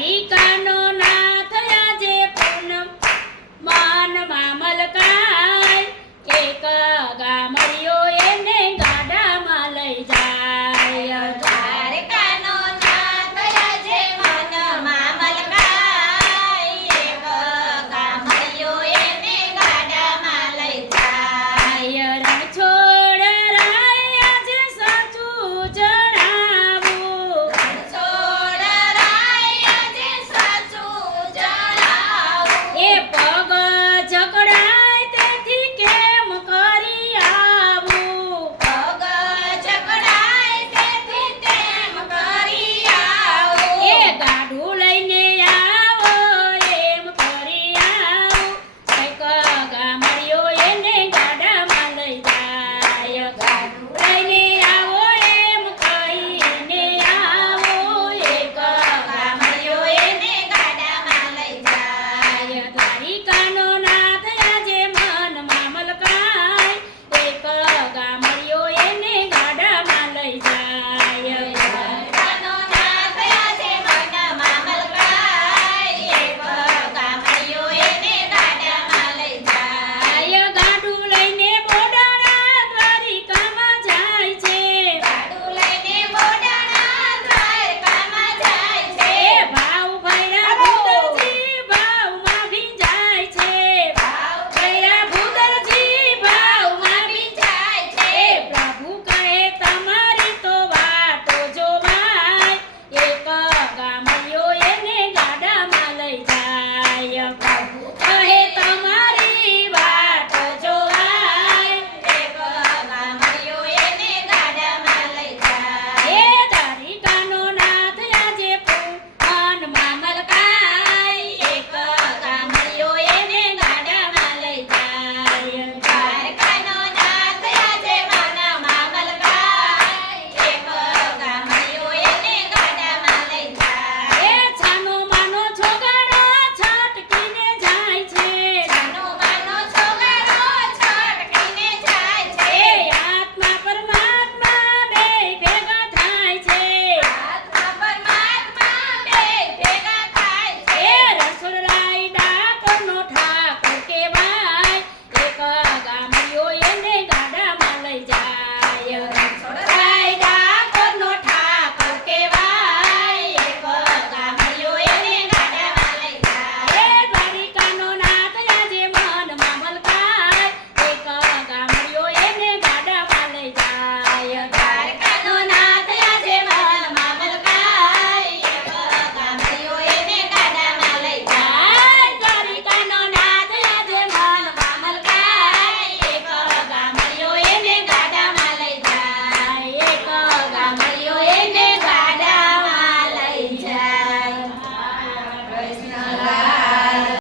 Rico.